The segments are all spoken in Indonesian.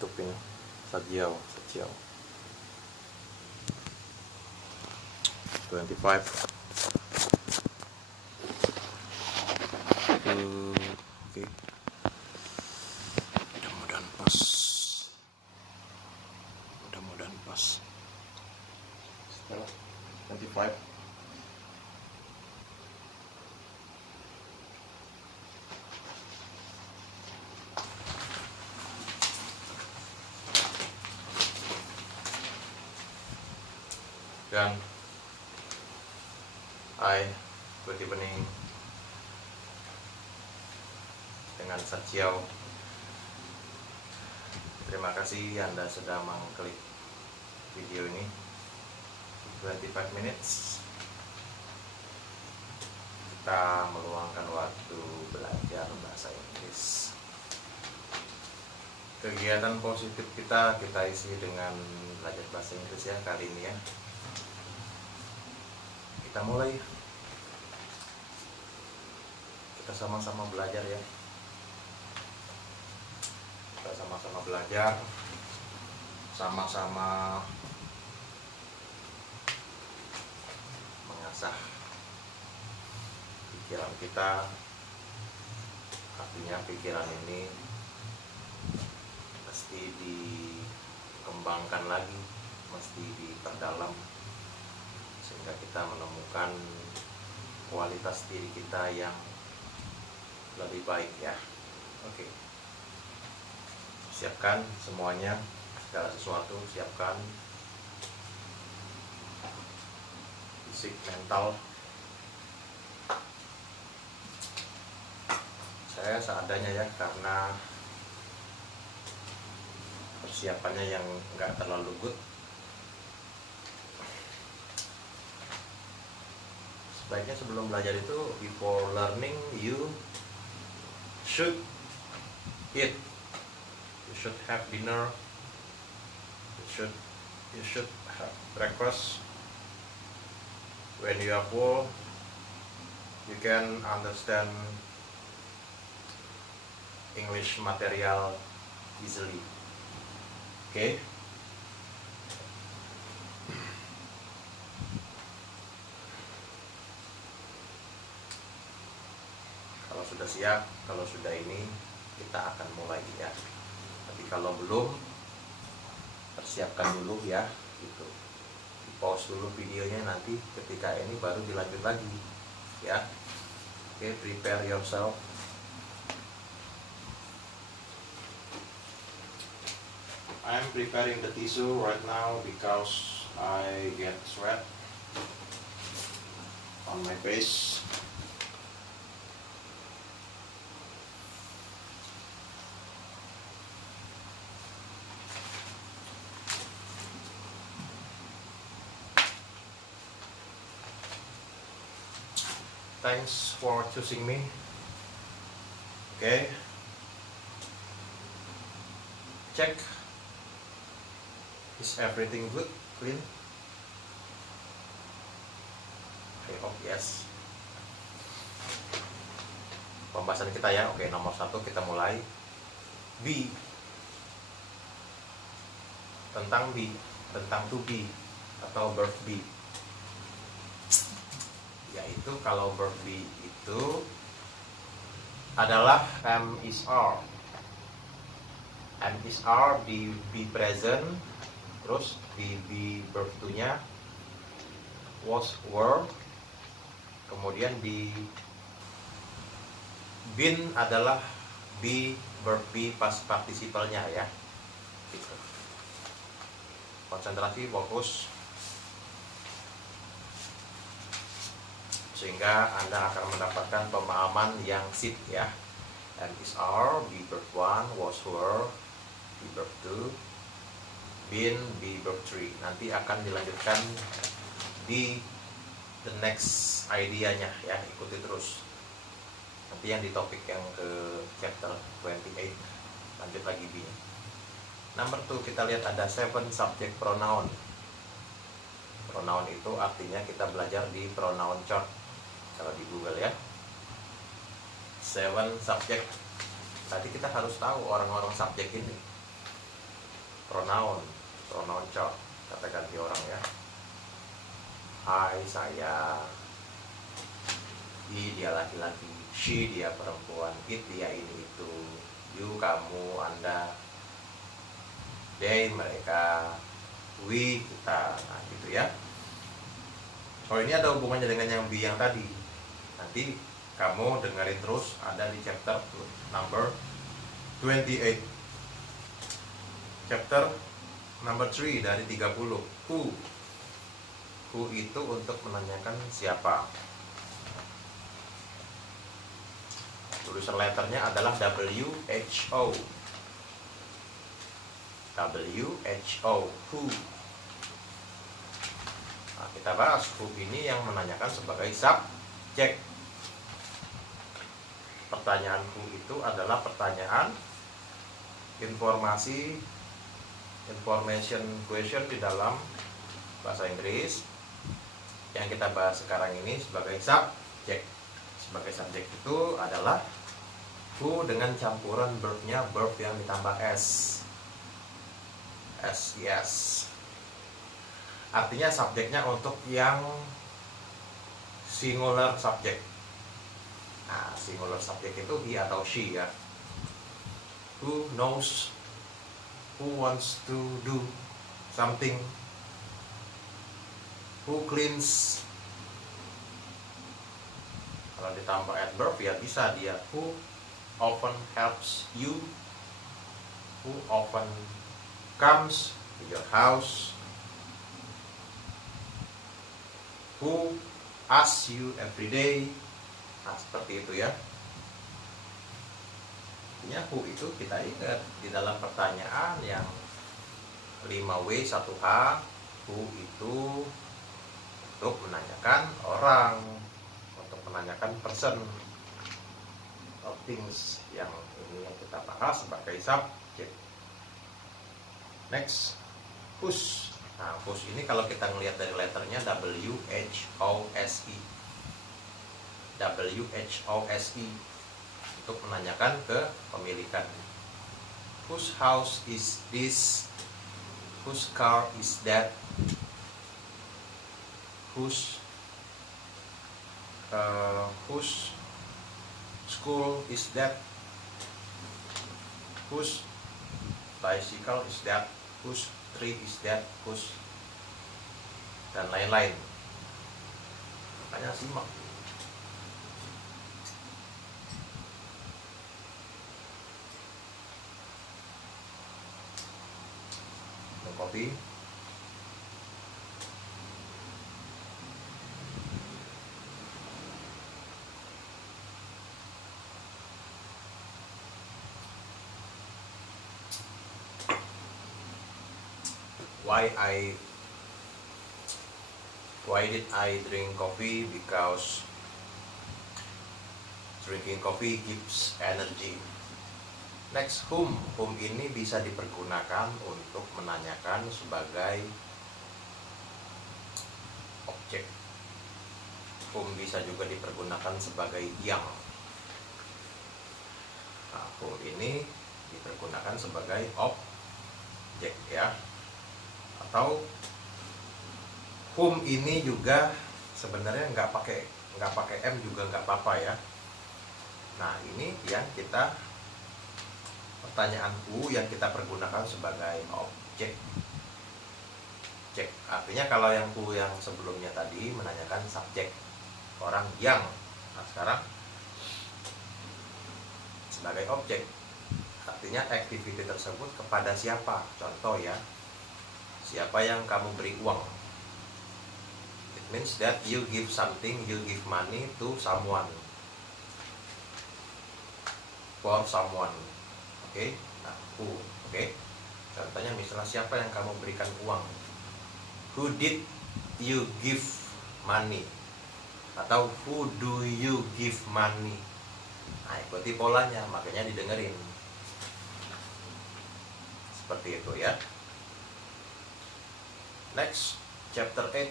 tutup ini Sajiao 25. Oke. Mudah-mudahan pas. Setelah 25. Dan good evening dengan Sajiao. Terima kasih Anda sudah mengklik video ini 25 minutes. Kita meluangkan waktu belajar bahasa Inggris. Kegiatan positif kita isi dengan belajar bahasa Inggris ya kali ini ya. Kita mulai. Kita sama-sama belajar ya. Kita sama-sama belajar, sama-sama mengasah pikiran kita. Artinya pikiran ini mesti dikembangkan lagi, mesti diperdalam, sehingga kita menemukan kualitas diri kita yang lebih baik ya. Oke. Siapkan semuanya, segala sesuatu siapkan, fisik, mental. Saya seadanya ya, karena persiapannya yang nggak terlalu good. Sebaiknya sebelum belajar itu, before learning you should eat. You should have dinner. You should have breakfast. When you are full, you can understand English material easily. Okay? Kalau sudah siap, kalau sudah ini, kita akan mulai ya. Tapi kalau belum, persiapkan dulu ya, gitu. Di pause dulu videonya, nanti ketika ini baru dilanjut lagi ya. Oke, prepare yourself. I'm preparing the tissue right now because I get sweat on my face. Thanks for choosing me. Okay. Check. Is everything good? Clean? I hope yes. Pembahasan kita ya. Oke, nomor 1 kita mulai. Be. Tentang be, tentang to be atau verb be. Yaitu kalau verb be itu adalah am is are. Am is are, be present, terus be verb to nya was were, kemudian been adalah be verb be past participle-nya ya. Gitu. Konsentrasi, fokus, sehingga Anda akan mendapatkan pemahaman yang sip ya. Am is are, be verb 1, was were, be verb 2, been, be verb 3. Nanti akan dilanjutkan di the next idea-nya ya, ikuti terus. Nanti yang di topik yang ke chapter 28 lanjut lagi be-nya. Number 2, kita lihat ada 7 subject pronoun. Pronoun itu artinya kita belajar di pronoun chart kalau di Google ya. 7 subject. Tadi kita harus tahu orang-orang subjek ini. pronoun cowok, kata ganti orang ya. I saya, he dia laki-laki, she dia perempuan, it dia ini itu, you kamu anda, they mereka, we kita. Nah gitu ya. Oh ini ada hubungannya dengan yang B yang tadi. Nanti kamu dengerin terus, ada di chapter number 28. Chapter number 3 dari 30. Who itu untuk menanyakan siapa. Tulisan letternya adalah WHO. WHO, who. Nah, kita bahas who ini yang menanyakan sebagai subjek. Pertanyaan who itu adalah pertanyaan information question di dalam bahasa Inggris. Yang kita bahas sekarang ini sebagai subjek. Sebagai subjek itu adalah who dengan campuran verbnya verb yang ditambah s. Yes. Artinya subjeknya untuk yang singular subject. Nah, singular subject itu he atau she ya. Who knows, who wants to do something, who cleans. Kalau ditambah adverb ya bisa dia who often helps you, who often comes to your house, who asks you every day. Nah seperti itu ya. Artinya who itu kita ingat di dalam pertanyaan yang 5W 1H, who itu untuk menanyakan orang, untuk menanyakan person or things. Yang ini yang kita bahas sebagai subjek. Next, whose. Nah, whose ini kalau kita ngelihat dari letternya WHOSE. WHOSE untuk menanyakan kepemilikan. Whose house is this? Whose car is that? Whose school is that? Whose bicycle is that? Whose tree is that? Whose dan lain-lain. Makanya simak. Kopi. Why did I drink coffee? Because drinking coffee gives energy. Next, whom. Whom ini bisa dipergunakan untuk menanyakan sebagai objek. Whom bisa juga dipergunakan sebagai yang. Nah, whom ini dipergunakan sebagai objek ya. Atau whom ini juga sebenarnya nggak pakai M juga nggak apa-apa ya. Nah ini yang kita pertanyaan who yang kita pergunakan sebagai objek. Artinya kalau yang who yang sebelumnya tadi menanyakan subjek, orang yang. Nah sekarang sebagai objek, artinya activity tersebut kepada siapa. Contoh ya, siapa yang kamu beri uang. It means that you give something, you give money to someone, for someone. Oke, nah who. Oke, contohnya misalnya siapa yang kamu berikan uang. Who did you give money? Atau who do you give money? Nah ikuti polanya, makanya didengerin. Seperti itu ya. Next, chapter 8,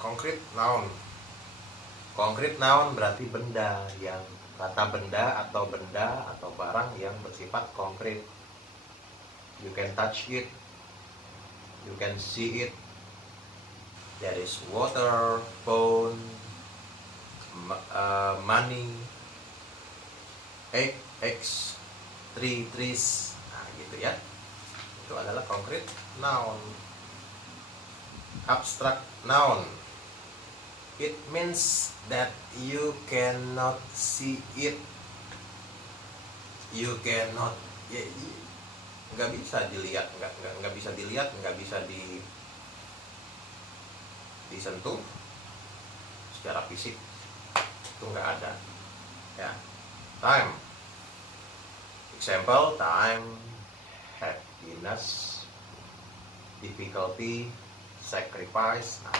concrete noun. Concrete noun berarti benda yang kata benda atau barang yang bersifat konkret. You can touch it, You can see it. There is water, phone, money, eggs, trees. Nah, gitu ya. Itu adalah concrete noun. Abstract noun. It means that you cannot see it. You cannot, nggak bisa dilihat, nggak bisa dilihat, nggak bisa disentuh secara fisik, itu nggak ada ya. Time, example, time, happiness, difficulty, sacrifice. Nah,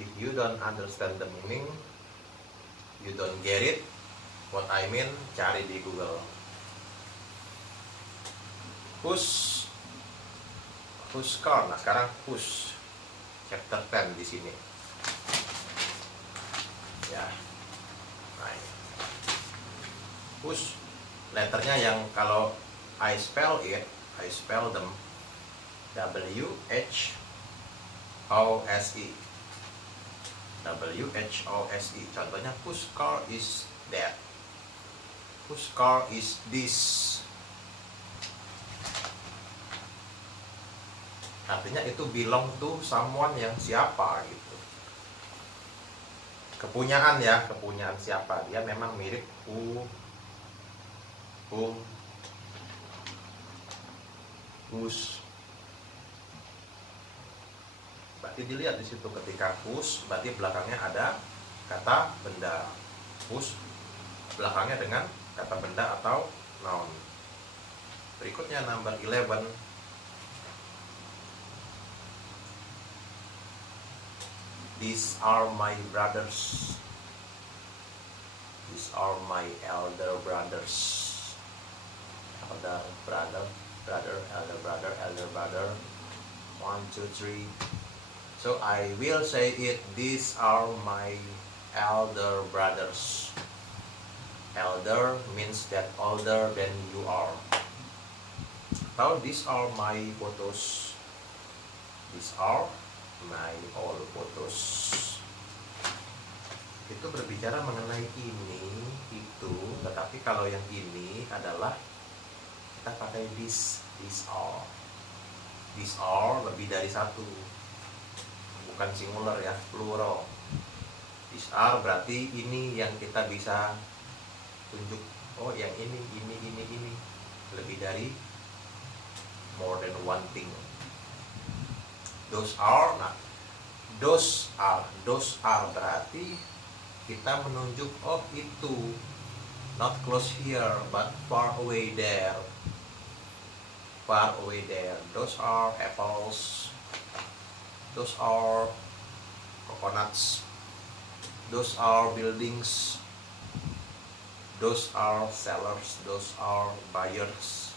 if you don't understand the meaning, you don't get it, what I mean, cari di Google. Whose car. Nah, sekarang whose, chapter 10 di sini. Ya. Nah, whose, letternya yang kalau I spell them W-H-O-S-E. W-H-O-S-E. Contohnya, whose car is that? Whose car is this? Artinya itu belong to someone, yang siapa gitu. Kepunyaan ya, kepunyaan siapa. Dia memang mirip whom, whose. Berarti dilihat di situ ketika whose, berarti belakangnya ada kata benda. Whose belakangnya dengan kata benda atau noun. Berikutnya number 11. These are my brothers. These are my elder brothers. Elder brother, elder brother. 1, 2, 3. So I will say it. These are my elder brothers. Elder means that older than you are. Now these are my photos. These are my old photos. Itu berbicara mengenai ini, itu, tetapi kalau yang ini adalah kita pakai these are. These are lebih dari satu, bukan singular ya, plural. These are berarti ini yang kita bisa tunjuk. Oh, yang ini lebih dari more than one thing. Those are, nah, those are berarti kita menunjuk, oh itu, not close here but far away there. Far away there. Those are apples. Those are coconuts. Those are buildings. Those are sellers. Those are buyers.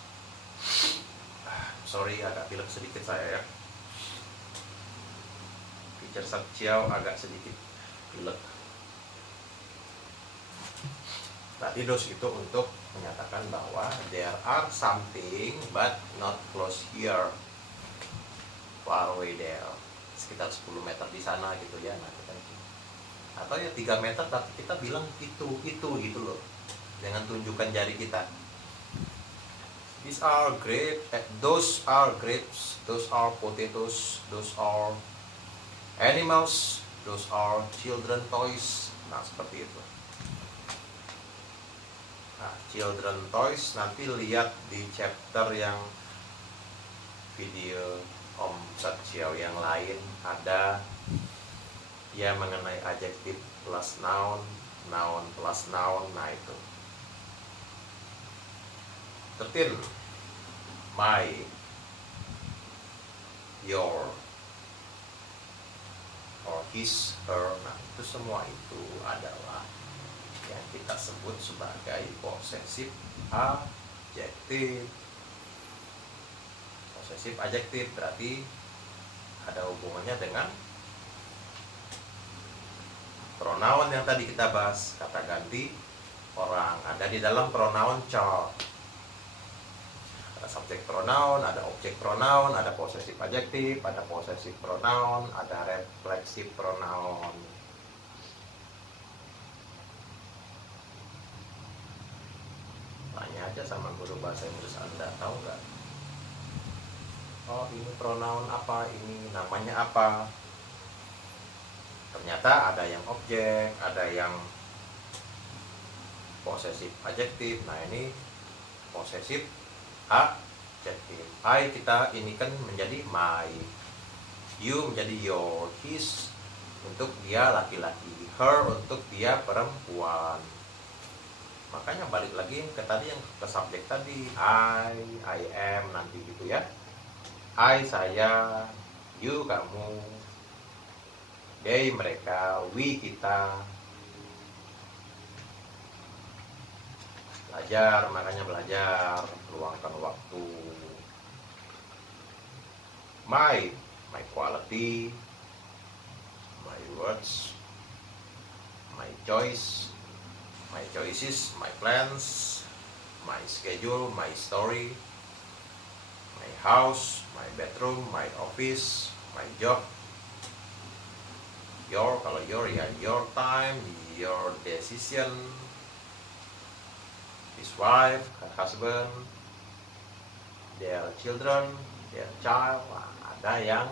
Sorry, agak pilek sedikit saya ya. Teacher Satchiao agak sedikit pilek. Tadi those itu untuk menyatakan bahwa there are something but not close here, far away there, sekitar 10 meter di sana gitu ya. Nah, kita, atau ya 3 meter tapi kita bilang itu gitu loh, jangan tunjukkan jari kita. These are grapes, those are grapes, those are potatoes, those are animals, those are children toys. Nah, seperti itu. Nah, children toys nanti lihat di chapter yang video Om Satchiao yang lain, ada ya mengenai adjective plus noun, noun plus noun. Nah, itu 13. My, your, or his, her. Nah, itu semua itu adalah yang kita sebut sebagai possessive adjective. Possessive adjective berarti ada hubungannya dengan pronoun yang tadi kita bahas, kata ganti orang, ada di dalam pronoun child. Ada subject pronoun, ada object pronoun, ada possessive adjective, ada possessive pronoun, ada reflexive pronoun. Tanya aja sama guru bahasa Inggris Anda, tahu nggak? Oh, ini pronoun apa, ini namanya apa? Ternyata ada yang objek, ada yang possessive adjective. Nah, ini possessive adjective. I kita ini kan menjadi my, you menjadi your, his untuk dia laki-laki, her untuk dia perempuan. Makanya balik lagi ke tadi yang ke subjek tadi, I am nanti gitu ya. I saya, you kamu, they mereka, we kita. Belajar, makanya belajar, luangkan waktu. My quality, my words, my choice, my choices, my plans, my schedule, my story, my house, my bedroom, my office, my job. Your, kalau your ya your time, your decision. His wife, her husband, their children, their child. Ada yang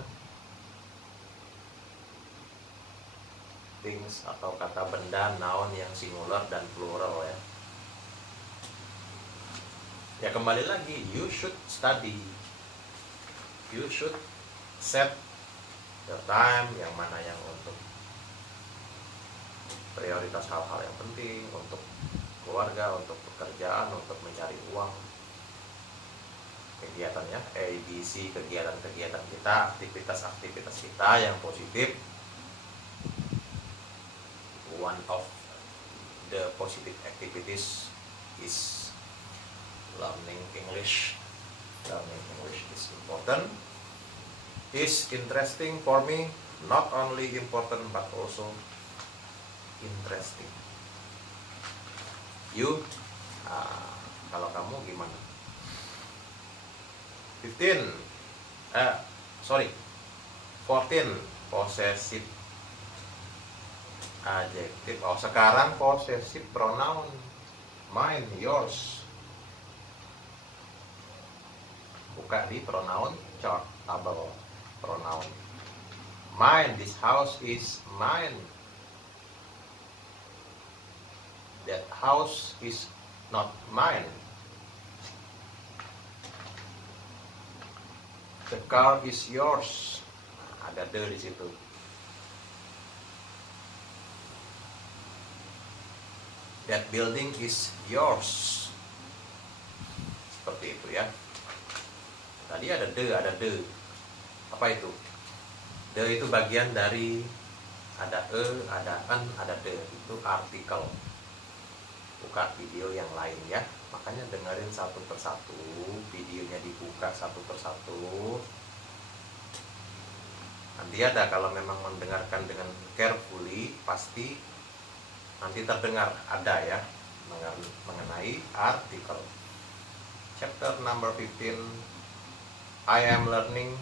things atau kata benda, noun yang singular dan plural ya. Ya kembali lagi, you should study. You should set your time, yang mana yang untuk prioritas hal-hal yang penting, untuk keluarga, untuk pekerjaan, untuk mencari uang. Kegiatannya ABC, kegiatan-kegiatan kita, aktivitas-aktivitas kita yang positif. One of the positive activities is learning English. Learning English is important. Is interesting for me, not only important but also interesting. You, kalau kamu gimana? 14 possessive adjective. Oh, sekarang possessive pronoun. Mine, yours. Buka di pronoun chart, tabel pronoun. Mine, this house is mine. That house is not mine. The car is yours. Ada the di situ. That building is yours. Seperti itu ya. Tadi ada the. Apa itu? The itu bagian dari ada ada an, ada the. Itu artikel. Buka video yang lain ya. Makanya dengerin satu persatu, videonya dibuka satu persatu. Nanti ada, kalau memang mendengarkan dengan carefully, pasti nanti terdengar ada ya mengenai artikel. Chapter number 15. I am learning.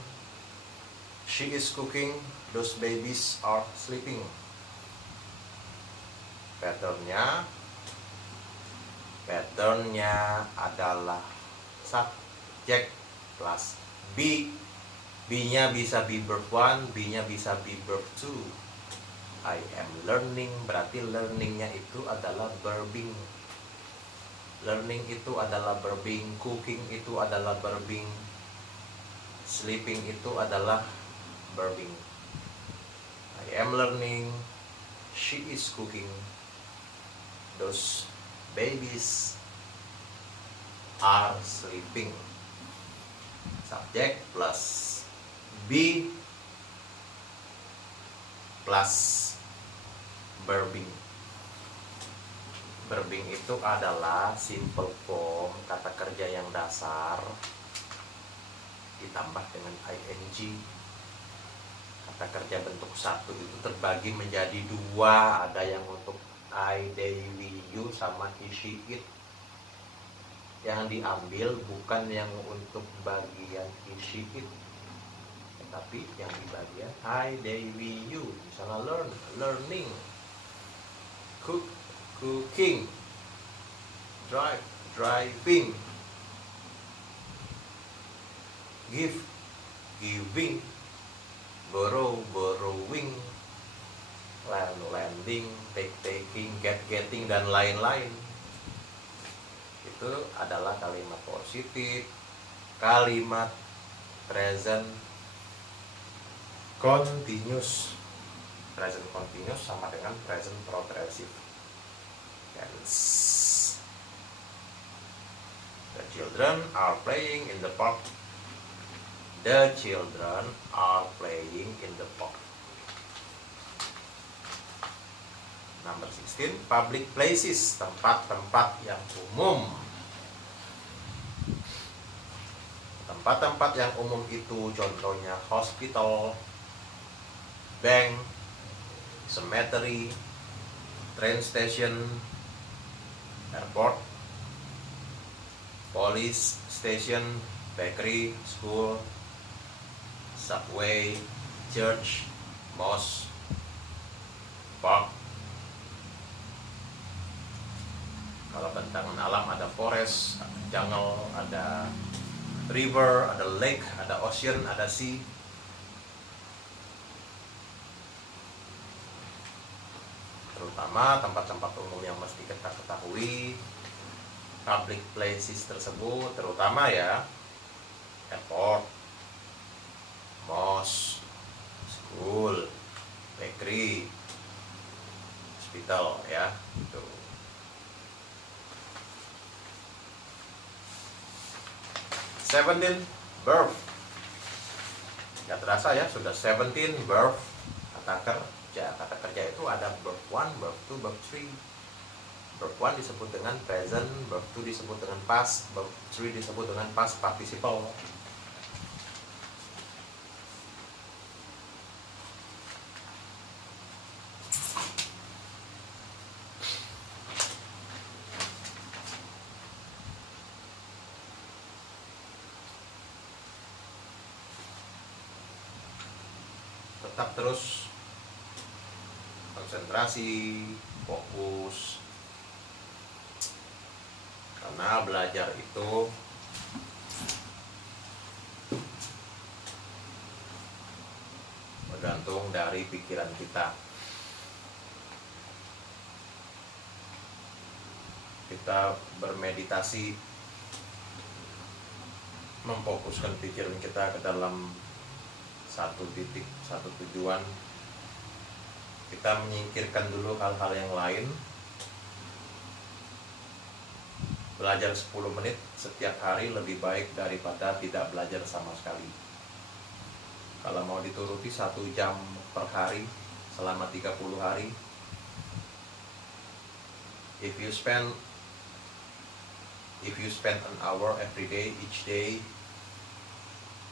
She is cooking. Those babies are sleeping. Patternnya adalah subject plus be. Be-nya bisa be verb 1, be-nya bisa be verb 2. I am learning, berarti learning-nya itu adalah verbing. Learning itu adalah verbing, cooking itu adalah verbing, sleeping itu adalah verbing. I am learning, she is cooking, those babies are sleeping. Subject plus be plus verbing. Verbing itu adalah simple form kata kerja yang dasar ditambah dengan ing. Kata kerja bentuk satu itu terbagi menjadi dua. Ada yang untuk I, they, we, you sama he, she, it. yang diambil bukan yang untuk bagian isi it, tapi yang di bagian I, they, we, you. Misalnya learn, learning, cook, cooking, drive, driving, give, giving, borrow, borrowing, land, lending, take, taking, get, getting, dan lain-lain. Itu adalah kalimat positif, kalimat present continuous. Present continuous sama dengan present progressive tense. The children are playing in the park. The children are playing in the park. Number 16, public places, tempat-tempat yang umum. Tempat-tempat yang umum itu contohnya hospital, bank, cemetery, train station, airport, police station, bakery, school, subway, church, mosque, park. Kalau bentangan alam ada forest, ada jungle, ada river, ada lake, ada ocean, ada sea. Terutama tempat-tempat umum yang mesti kita ketahui, public places tersebut, terutama ya airport, mosque, school, bakery, hospital, ya itu. Seventeen, verb. Gak terasa ya, sudah 17 verb. Kata kerja. Kata kerja itu ada verb 1, verb 2, verb 3. Verb 1 disebut dengan present, verb 2 disebut dengan past, verb 3 disebut dengan past participle. Tetap terus konsentrasi, fokus, karena belajar itu bergantung dari pikiran kita. Kita bermeditasi, memfokuskan pikiran kita ke dalam satu titik, satu tujuan. Kita menyingkirkan dulu hal-hal yang lain. Belajar 10 menit setiap hari lebih baik daripada tidak belajar sama sekali. Kalau mau dituruti 1 jam per hari selama 30 hari, if you spend an hour every day, each day,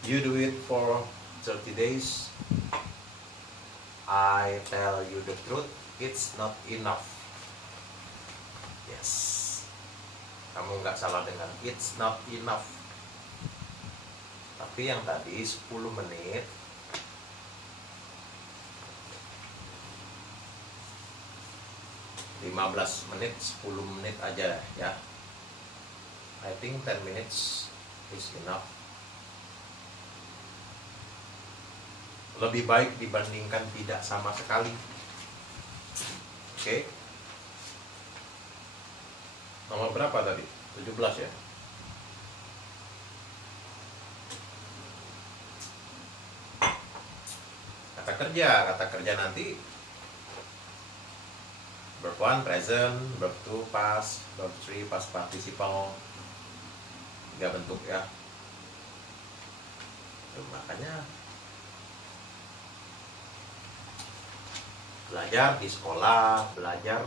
you do it for 30 days, I tell you the truth, it's not enough. Yes, kamu nggak salah dengar, it's not enough. Tapi yang tadi 10 menit, 15 menit, 10 menit aja ya. I think 10 minutes is enough. Lebih baik dibandingkan tidak sama sekali. Oke. Nomor berapa tadi? 17 ya. Kata kerja nanti verb 1 present, verb 2 past, verb 3 past participle. 3 bentuk ya. Makanya belajar di sekolah, belajar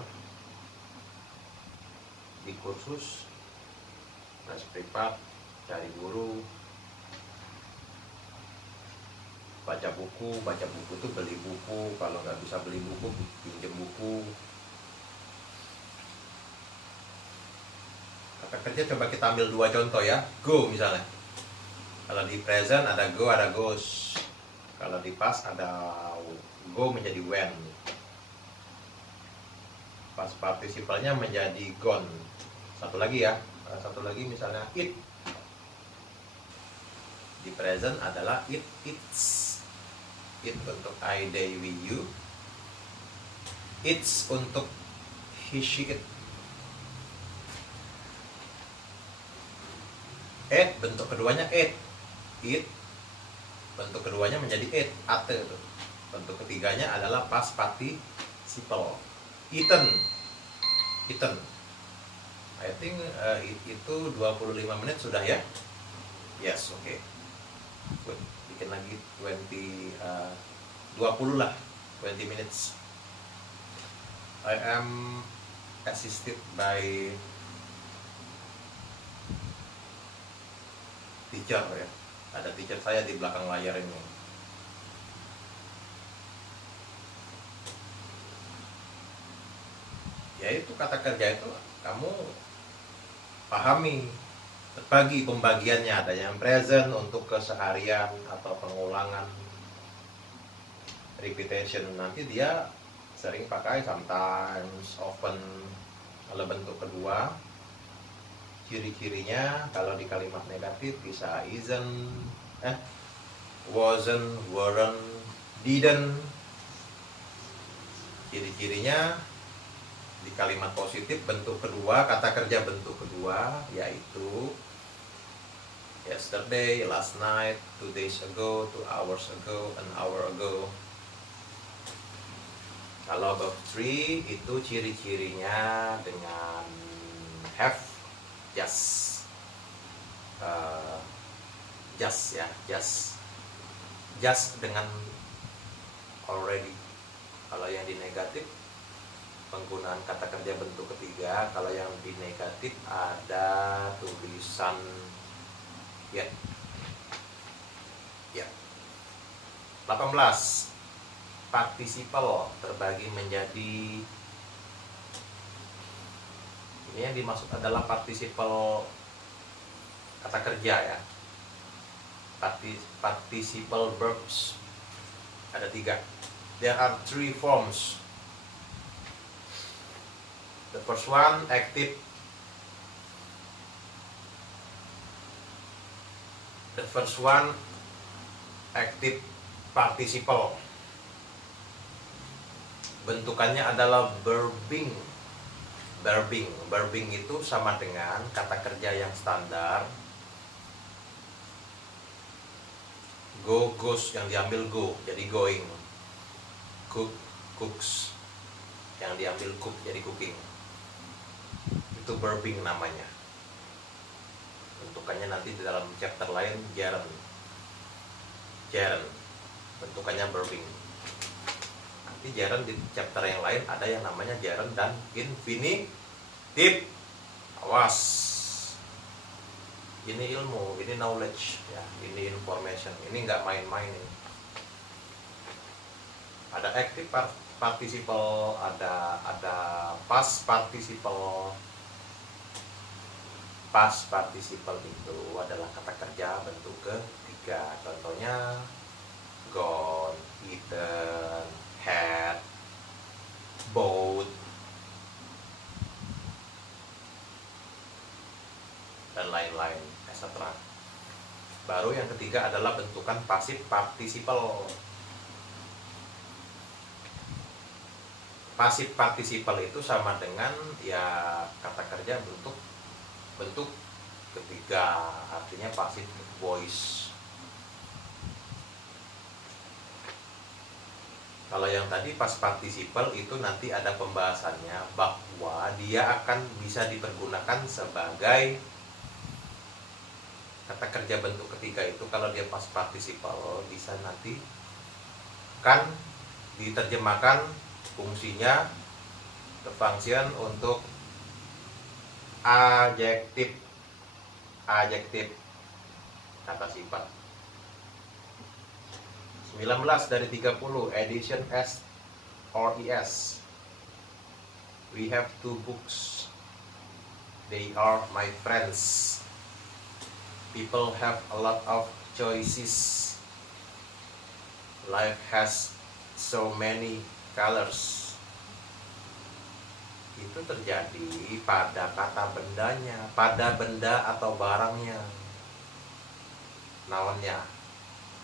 di kursus, les privat, cari guru, baca buku itu beli buku, kalau nggak bisa beli buku, pinjam buku. Kata kerja coba kita ambil dua contoh ya. Go misalnya. Kalau di present ada go, ada goes. Kalau di past ada go menjadi went. Past participalnya menjadi gone. Satu lagi ya. Satu lagi misalnya it. Di present adalah it, it's. It untuk I, they, we, you. It's untuk he, she, it. It bentuk keduanya it. It bentuk keduanya menjadi it, ate itu. Bentuk ketiganya adalah past participle. Eaten. Eaten. I think itu 25 menit sudah ya. Yes, oke. Okay. Bikin lagi 20 lah, 20 minutes. I am assisted by teacher ya. Ada teacher saya di belakang layar ini. Ya itu kata kerja itu kamu pahami, terbagi pembagiannya, ada yang present untuk keseharian atau pengulangan, repetition, nanti dia sering pakai sometimes, often. Kalau bentuk kedua, ciri-cirinya kalau di kalimat negatif bisa isn't, wasn't, weren't, didn't. Ciri-cirinya di kalimat positif bentuk kedua, kata kerja bentuk kedua, yaitu yesterday, last night, 2 days ago, 2 hours ago, an hour ago. Kalau verb 3 itu ciri-cirinya dengan have, just ya, just dengan already. Kalau yang di negatif penggunaan kata kerja bentuk ketiga. Kalau yang di negatif ada tulisan yet. Ya. 18. Participle terbagi menjadi, ini yang dimaksud adalah participle kata kerja ya. Participle verbs ada 3. There are 3 forms. The first one active. The first one active participle. Bentukannya adalah verbing. Verbing itu sama dengan kata kerja yang standar. Go, goes, yang diambil go jadi going. Cook, cooks, yang diambil cook jadi cooking. Itu verbing namanya. Bentukannya nanti di dalam chapter lain gerund. Bentukannya verbing. Nanti gerund di chapter yang lain ada yang namanya gerund dan infinitive. Awas. Ini ilmu, ini knowledge ya, ini information. Ini nggak main-main ini. Ada active participle, ada past participle. Past participle itu adalah kata kerja bentuk ketiga. Contohnya gone, eaten, had, bought, dan lain-lain, etc. Baru yang ketiga adalah bentukan passive participle. Passive participle itu sama dengan ya kata kerja bentuk ketiga, artinya passive voice. Kalau yang tadi past participle itu nanti ada pembahasannya bahwa dia akan bisa dipergunakan sebagai kata kerja bentuk ketiga itu. Kalau dia past participle bisa nanti kan diterjemahkan fungsinya the function untuk adjektif kata sifat. 19 dari 30 addition s or es. We have 2 books. They are my friends. People have a lot of choices. Life has so many colors. Itu terjadi pada kata bendanya, pada benda atau barangnya. Nounnya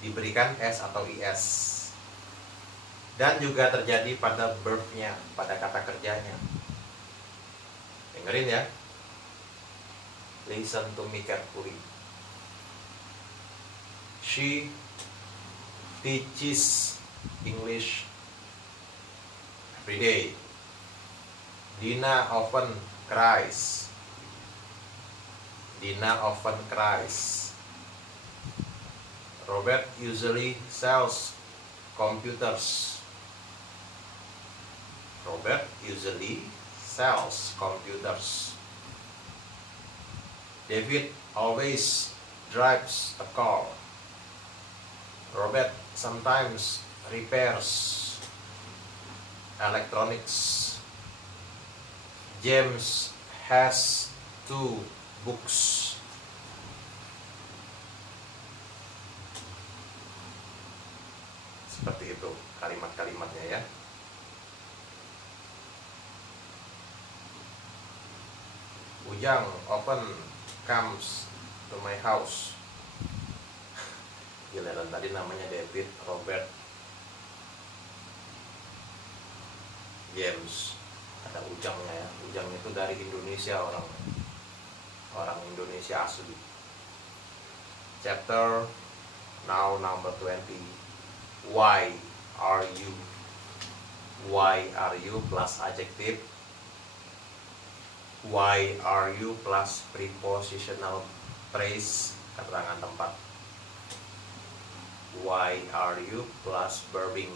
diberikan s atau is. Dan juga terjadi pada verbnya, pada kata kerjanya. Dengerin ya. Listen to me carefully. She teaches English every day. Dina often cries. Dina often cries. Robert usually sells computers. Robert usually sells computers. David always drives a car. Robert sometimes repairs electronics. James has 2 books. Seperti itu kalimat-kalimatnya ya. Ujang often comes to my house. Giliran tadi namanya David, Robert, James, ada Ujangnya ya. Ujang itu dari Indonesia, orang Indonesia asli. Chapter now number 20. Why are you? Why are you plus adjective. Why are you plus prepositional phrase, keterangan tempat. Why are you plus verbing.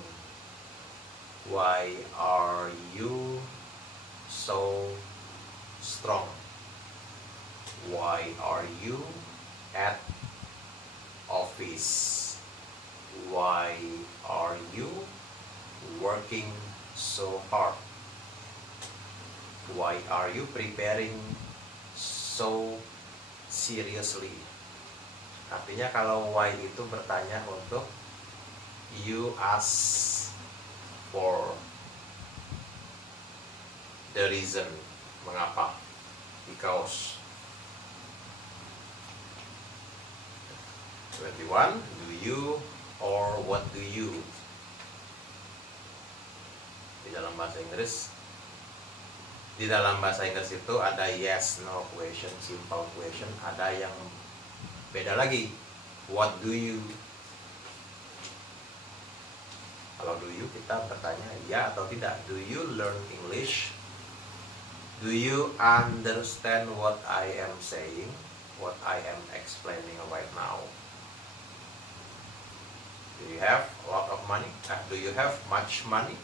Why are you so strong? Why are you at office? Why are you working so hard? Why are you preparing so seriously? Artinya kalau why itu bertanya untuk you ask for the reason, mengapa, because. 21. Do you or what do you? Di dalam bahasa Inggris itu ada yes no question, simple question, ada yang beda lagi, what do you. Kalau do you kita bertanya ya atau tidak. Do you learn English? Do you understand what I am saying? What I am explaining right now? Do you have a lot of money? Do you have much money?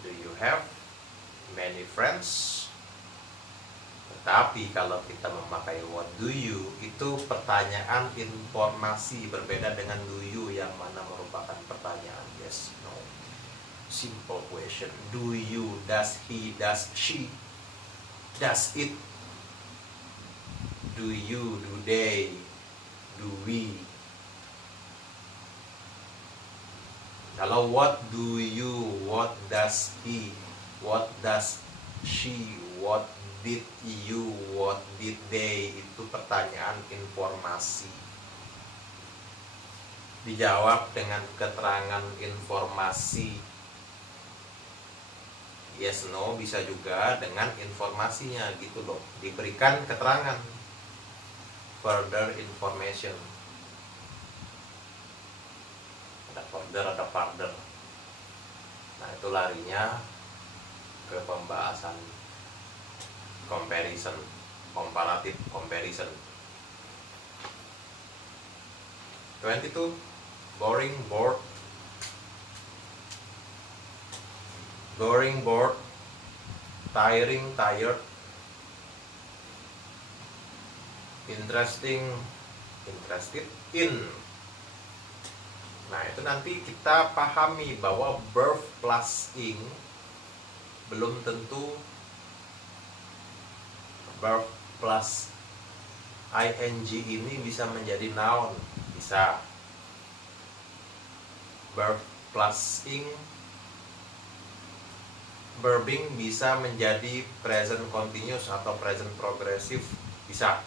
Do you have many friends? Tetapi kalau kita memakai what do you, itu pertanyaan informasi, berbeda dengan do you yang mana merupakan pertanyaan yes, no, simple question. Do you, does he, does she, does it, do you, do they, do we. Kalau what do you, what does he, what does she, what did you, what did they, itu pertanyaan informasi. Dijawab dengan keterangan informasi. Yes, no, bisa juga dengan informasinya gitu loh. Diberikan keterangan. Further information. Ada further, ada further. Nah, itu larinya ke pembahasan comparison, comparative comparison. 22. Boring, bored. Boring, bored. Tiring, tired. Interesting, interested in. Nah, itu nanti kita pahami bahwa verb plus ing belum tentu verb plus ing ini bisa menjadi noun, bisa. Verb plus ing, verbing bisa menjadi present continuous atau present progressive, bisa.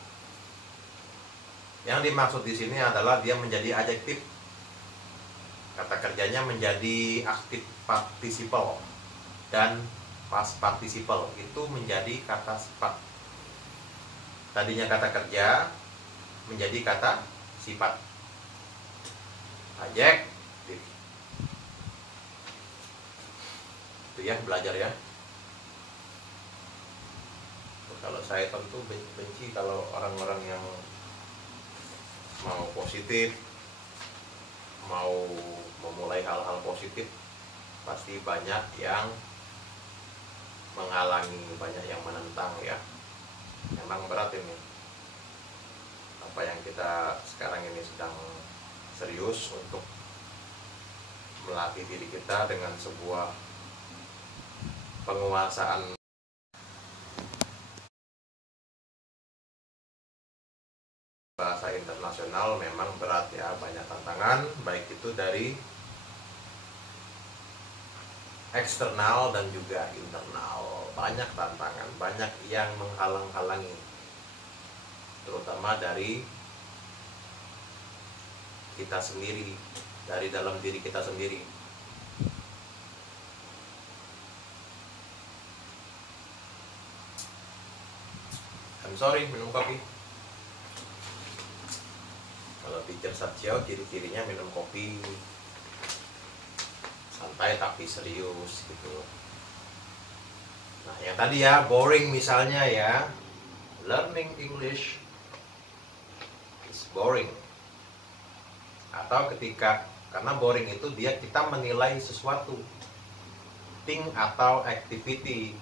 Yang dimaksud di sini adalah dia menjadi adjektif. Kata kerjanya menjadi active participle dan past participle itu menjadi kata sifat. Tadinya kata kerja menjadi kata sifat. Adjektif. Itu ya, belajar ya. Kalau saya tentu benci kalau orang-orang yang mau positif, mau memulai hal-hal positif, pasti banyak yang menghalangi, banyak yang menentang ya. Memang berat ini. Apa yang kita sekarang ini sedang serius untuk melatih diri kita dengan sebuah penguasaan bahasa internasional. Memang berat ya, banyak tantangan, baik itu dari eksternal dan juga internal. Banyak tantangan, banyak yang menghalang-halangi, terutama dari kita sendiri, dari dalam diri kita sendiri. I'm sorry, minum kopi. Kalau teacher Satyo, ciri-cirinya minum kopi santai tapi serius gitu. Nah, yang tadi ya, boring misalnya ya, learning English is boring. Atau ketika, karena boring itu dia kita menilai sesuatu, thing atau activity,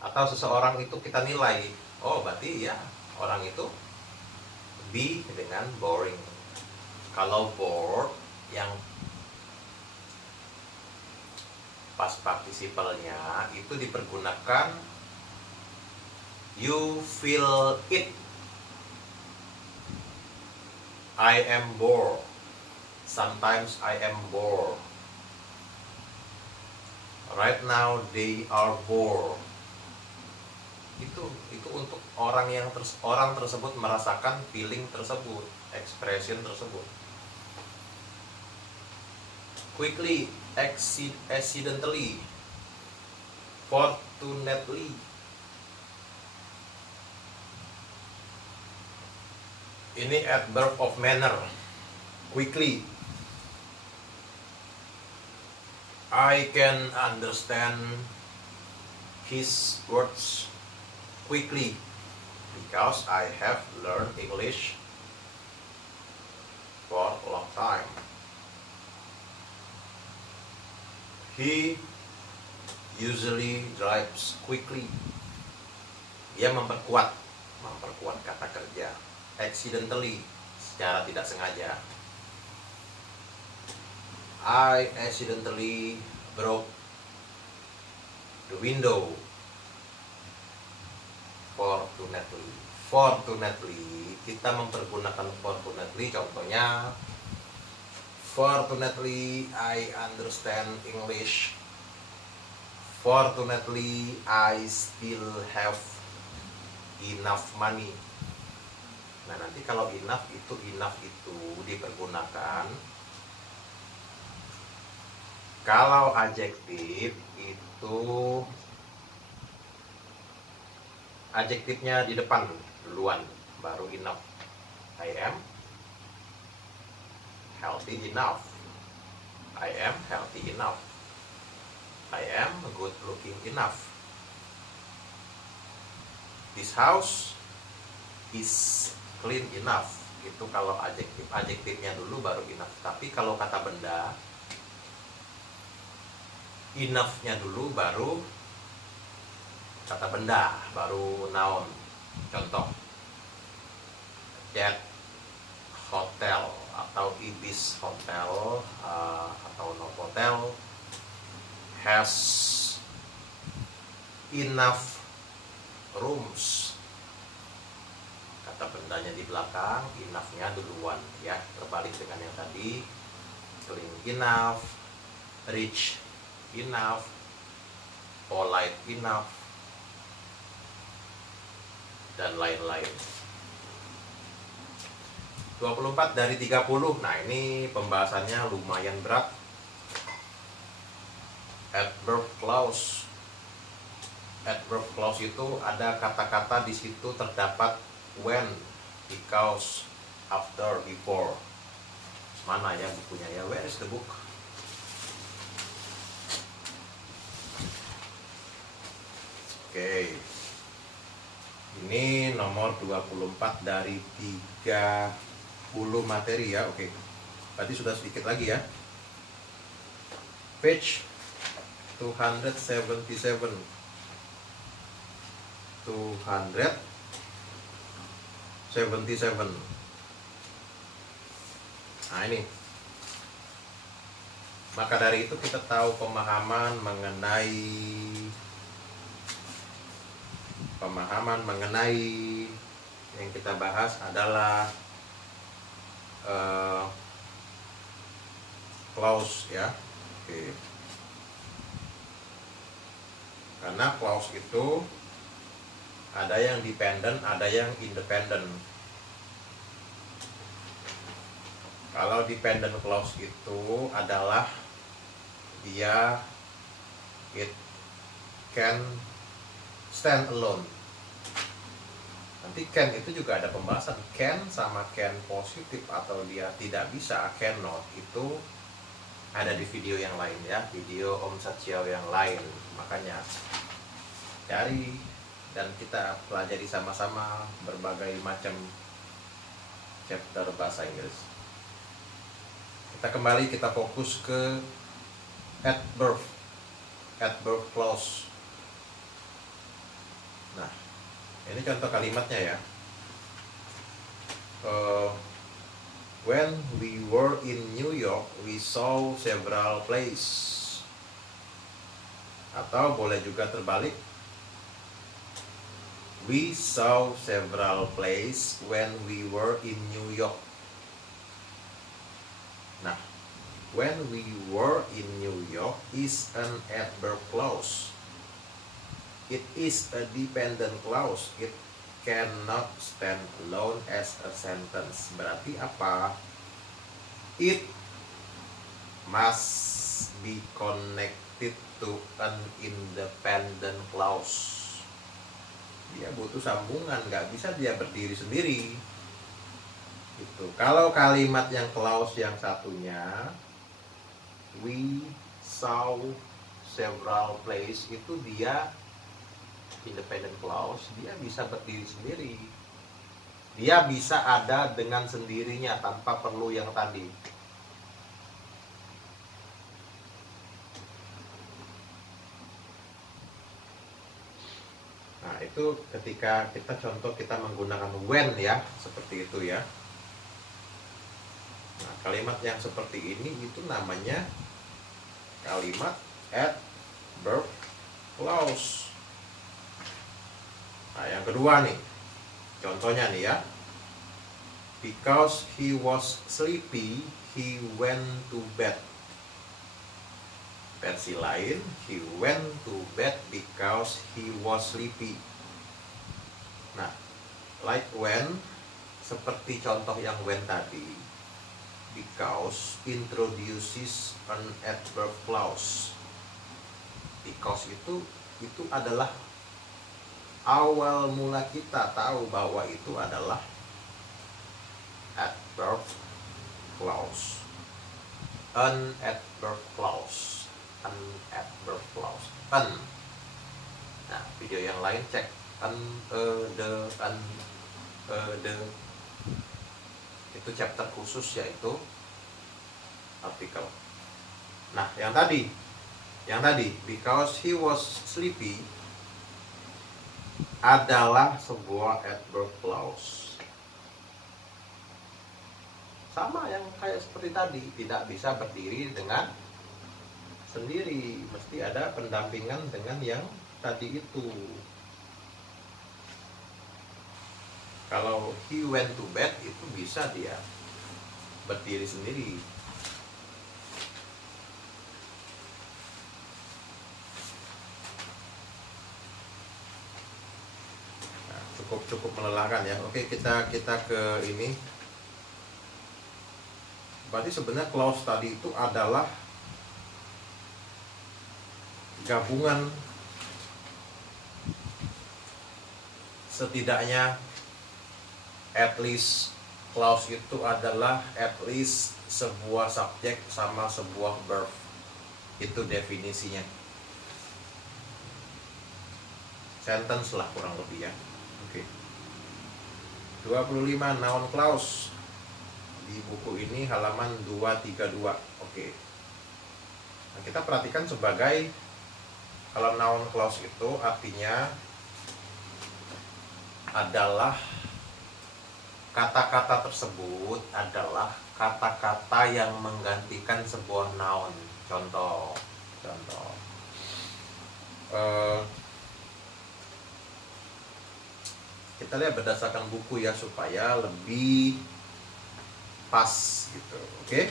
atau seseorang itu kita nilai, oh berarti ya orang itu be dengan boring. Kalau bored, yang past participle-nya itu dipergunakan you feel it. I am bored. Sometimes I am bored. Right now they are bored. Itu untuk orang yang orang tersebut merasakan feeling tersebut, expression tersebut. Quickly, accidentally, fortunately. Ini adverb of manner. Quickly, I can understand his words quickly because I have learned English for a long time. He usually drives quickly. Dia memperkuat kata kerja. Accidentally, secara tidak sengaja. I accidentally broke the window. Fortunately, kita mempergunakan fortunately. Contohnya, fortunately I understand English. Fortunately I still have enough money. Nah, nanti kalau enough itu dipergunakan kalau adjektif itu adjektifnya di depan duluan, baru enough. I am healthy enough. I am healthy enough. I am good looking enough. This house is clean enough. Itu kalau adjektifnya dulu baru enough. Tapi kalau kata benda, enough-nya dulu baru kata benda, baru noun. Contoh, Jet Hotel atau Ibis Hotel atau Novotel has enough rooms. Kata bendanya di belakang, enough-nya duluan ya, terbalik dengan yang tadi. Clean enough, rich enough, polite enough, dan lain-lain. 24 dari 30. Nah, ini pembahasannya lumayan berat. Adverb clause. Adverb clause itu ada kata-kata di situ terdapat when, because, after, before. Mana ya bukunya ya? Where is the book? Oke. Ini nomor 24 dari 30 materi ya. Oke. Tadi sudah sedikit lagi ya. Page 277. 277. Nah, ini. Maka dari itu kita tahu pemahaman mengenai yang kita bahas adalah clause ya. Oke. Karena clause itu ada yang dependent, ada yang independent. Kalau dependent clause itu adalah dia it can stand alone. Nanti can itu juga ada pembahasan. Can sama can positif atau dia tidak bisa, cannot, itu ada di video yang lain ya, video Om Sachiao yang lain. Makanya cari dan kita pelajari sama-sama berbagai macam chapter bahasa Inggris. Kita kembali, kita fokus ke adverb clause. Nah, ini contoh kalimatnya ya. When we were in New York, we saw several places. Atau boleh juga terbalik. We saw several places when we were in New York. Nah, when we were in New York is an adverb clause. It is a dependent clause. It cannot stand alone as a sentence. Berarti apa? It must be connected to an independent clause. Dia butuh sambungan, nggak bisa dia berdiri sendiri. Itu. Kalau kalimat yang clause yang satunya, we saw several places, itu dia independent clause, dia bisa berdiri sendiri. Dia bisa ada dengan sendirinya tanpa perlu yang tadi. Nah, itu ketika kita menggunakan when ya, seperti itu ya. Nah, kalimat yang seperti ini itu namanya kalimat adverb clause. Nah, yang kedua nih, contohnya nih ya. Because he was sleepy, he went to bed. Versi lain, he went to bed because he was sleepy. Nah, like when, seperti contoh yang when tadi, because introduces an adverb clause. Because itu adalah awal mula kita tahu bahwa itu adalah adverb clause. An adverb clause. An adverb clause. An. Nah, video yang lain cek an, the. Itu chapter khusus yaitu artikel. Nah, yang tadi because he was sleepy adalah sebuah adverb clause. Sama yang kayak seperti tadi, tidak bisa berdiri dengan sendiri, mesti ada pendampingan dengan yang tadi itu. Kalau he went to bed itu bisa dia berdiri sendiri. Nah, cukup melelahkan ya. Oke, kita ke ini. Berarti sebenarnya clause tadi itu adalah gabungan setidaknya at least. Clause itu adalah at least sebuah subjek sama sebuah verb. Itu definisinya. Sentence lah kurang lebih ya. Oke. 25 noun clause. Di buku ini halaman 232. Oke. Nah, kita perhatikan sebagai kalau noun clause itu artinya adalah kata-kata tersebut adalah kata-kata yang menggantikan sebuah noun. Contoh. Kita lihat berdasarkan buku ya supaya lebih pas gitu. Oke?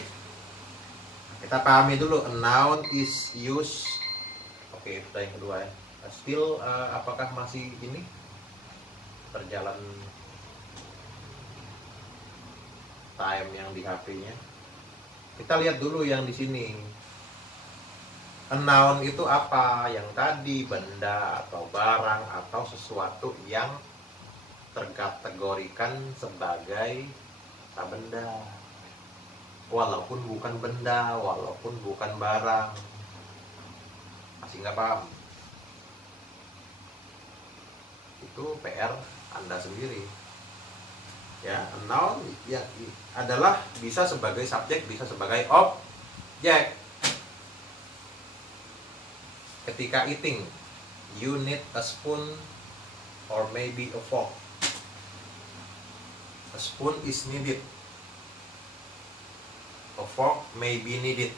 Kita pahami dulu. A noun is used. Oke, sudah yang kedua ya. Still apakah masih ini berjalan time yang di HP-nya? Kita lihat dulu yang di sini. A noun itu apa? Yang tadi benda atau barang atau sesuatu yang terkategorikan sebagai benda. Walaupun bukan benda, walaupun bukan barang. Masih nggak paham? Itu PR Anda sendiri. Ya, a noun ya adalah bisa sebagai subjek, bisa sebagai objek. Ketika eating, you need a spoon or maybe a fork. A spoon is needed. A fork may be needed.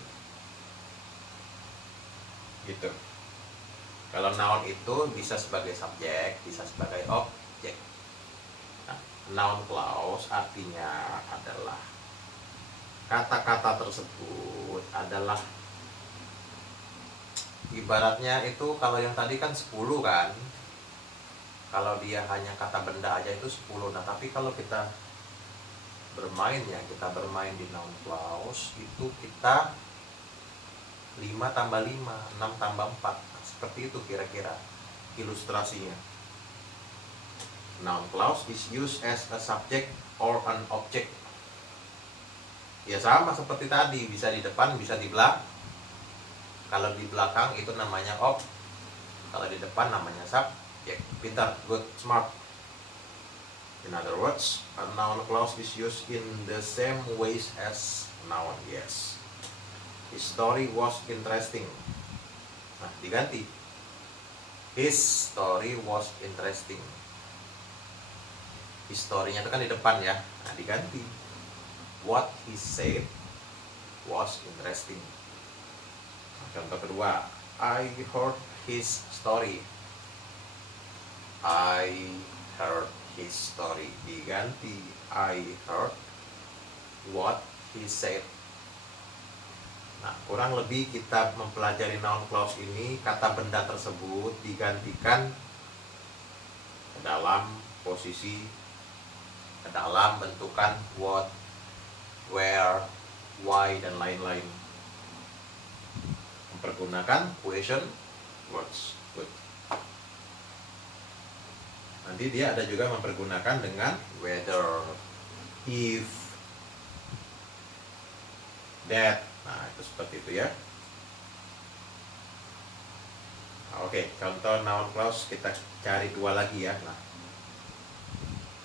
Gitu. Kalau noun itu bisa sebagai subjek, bisa sebagai objek. Noun clause artinya adalah kata-kata tersebut adalah ibaratnya itu kalau yang tadi kan 10 kan. Kalau dia hanya kata benda aja itu 10. Nah, tapi kalau kita bermain ya, kita bermain di noun clause itu kita 5 tambah 5, 6 tambah 4. Seperti itu kira-kira ilustrasinya. Noun clause is used as a subject or an object. Ya sama seperti tadi, bisa di depan, bisa di belakang. Kalau di belakang itu namanya objek, kalau di depan namanya subjek. Pintar, good, smart. In other words, a noun clause is used in the same ways as noun. Yes. His story was interesting. Nah, diganti. His story was interesting. Historinya itu kan di depan ya. Nah, diganti. What he said was interesting. Contoh kedua, I heard his story. I heard his story. Diganti. I heard what he said. Nah, kurang lebih kita mempelajari noun clause ini, kata benda tersebut digantikan ke dalam posisi, ke dalam bentukan what, where, why, dan lain-lain. Mempergunakan question words. Good. Nanti dia ada juga mempergunakan dengan whether, if, that. Nah, itu seperti itu ya. Oke, contoh noun clause kita cari dua lagi ya.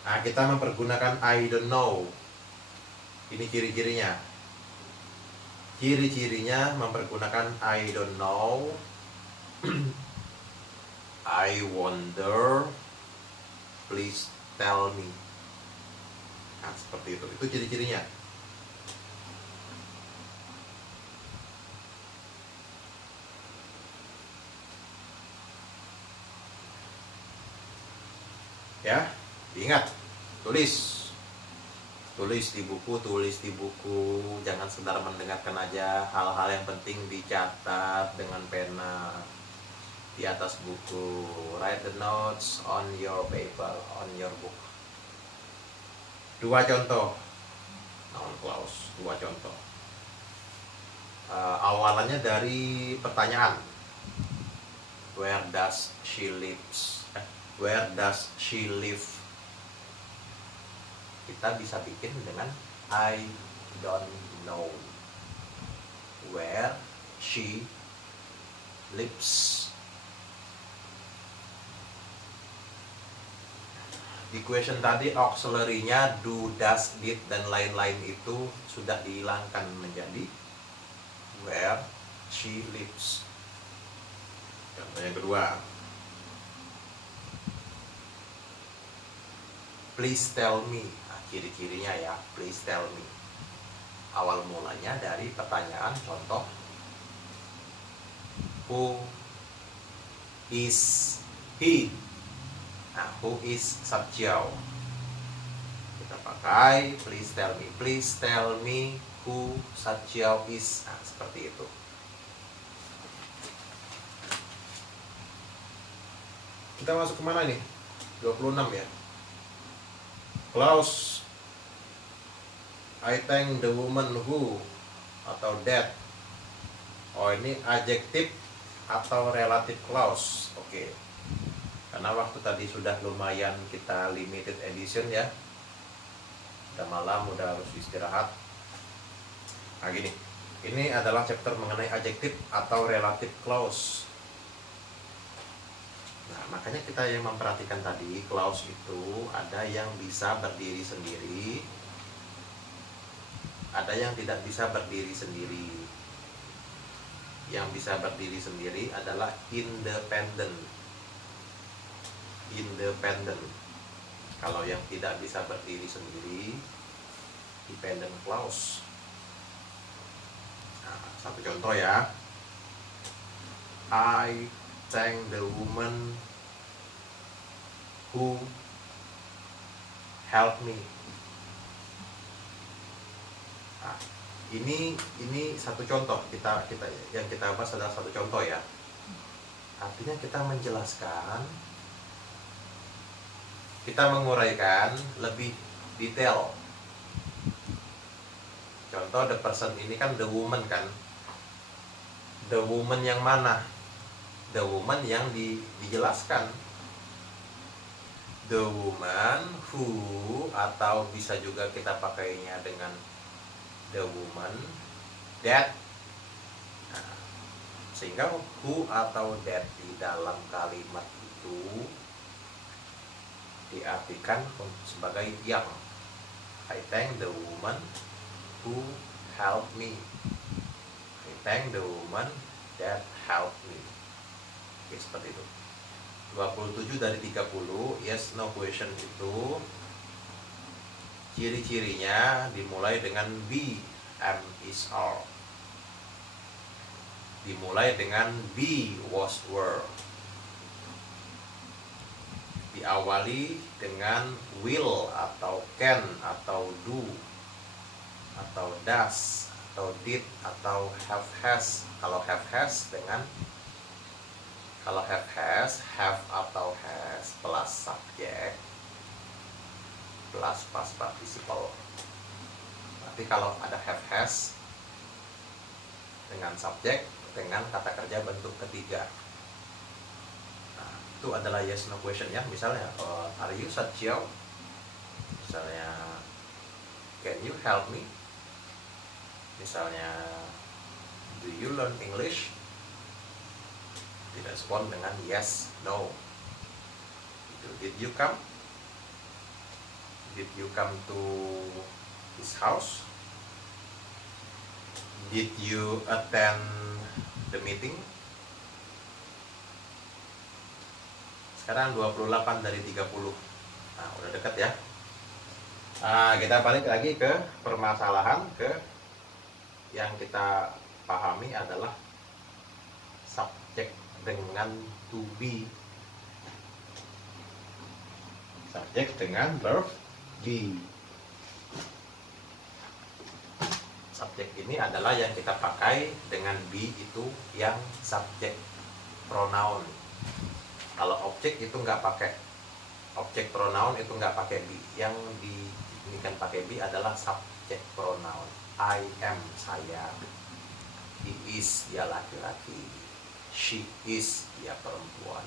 Nah, kita mempergunakan I don't know. Ini ciri-cirinya. Ciri-cirinya mempergunakan I don't know, I wonder, please tell me. Nah, seperti itu. Itu ciri-cirinya. Ya, diingat. tulis di buku, jangan sekedar mendengarkan aja. Hal-hal yang penting dicatat dengan pena di atas buku. Write the notes on your paper, on your book. 2 contoh noun clause, 2 contoh. Awalannya dari pertanyaan. Where does she live? Kita bisa bikin dengan I don't know where she lives. Di question tadi auxiliary-nya do, does, did, dan lain-lain itu sudah dihilangkan menjadi where she lives. Contohnya kedua, please tell me. Ciri-cirinya ya, please tell me. Awal mulanya dari pertanyaan contoh, who is he? Nah, who is subject. Kita pakai please tell me who subject is. Nah, seperti itu. Kita masuk kemana nih? 26 ya. Clause, I thank the woman who atau that. Oh, ini adjective atau relative clause. Oke. Karena waktu tadi sudah lumayan kita limited edition ya. Udah malam, udah harus istirahat. Nah gini, ini adalah chapter mengenai adjective atau relative clause. Nah, makanya kita yang memperhatikan tadi, clause itu ada yang bisa berdiri sendiri, ada yang tidak bisa berdiri sendiri. Yang bisa berdiri sendiri adalah independent. Kalau yang tidak bisa berdiri sendiri, dependent clause. Nah, satu contoh ya. I thank the woman who helped me. Nah, ini satu contoh, yang kita bahas adalah satu contoh ya. Artinya kita menjelaskan, kita menguraikan lebih detail. Contoh, the person ini kan the woman kan. The woman yang mana? The woman yang dijelaskan. The woman who, atau bisa juga kita pakainya dengan the woman that. Nah, sehingga who atau that di dalam kalimat itu diartikan sebagai yang. I thank the woman who helped me. I thank the woman that helped me. Oke, seperti itu. 27 dari 30, yes no question itu ciri-cirinya dimulai dengan be, am, is, are. Dimulai dengan be, was, were. Diawali dengan will atau can atau do atau does atau did atau have, has. Kalau have, has dengan have atau has plus subject plus past participle. Tapi kalau ada have, has dengan subject dengan kata kerja bentuk ketiga, nah, itu adalah yes no question ya. Misalnya are you Satya? Misalnya can you help me? Misalnya do you learn English? Direspon dengan yes, no. Did you come? Did you come to his house? Did you attend the meeting? Sekarang 28 dari 30. Nah, udah dekat ya. Nah, kita balik lagi ke permasalahan, ke yang kita pahami adalah subjek dengan to be, subjek dengan verb be. Subjek ini adalah yang kita pakai dengan be itu yang subjek pronoun. Kalau objek itu nggak pakai, objek pronoun itu nggak pakai be. Yang ini kan pakai be adalah subjek pronoun. I am, saya. He is, dia laki-laki. She is, dia perempuan.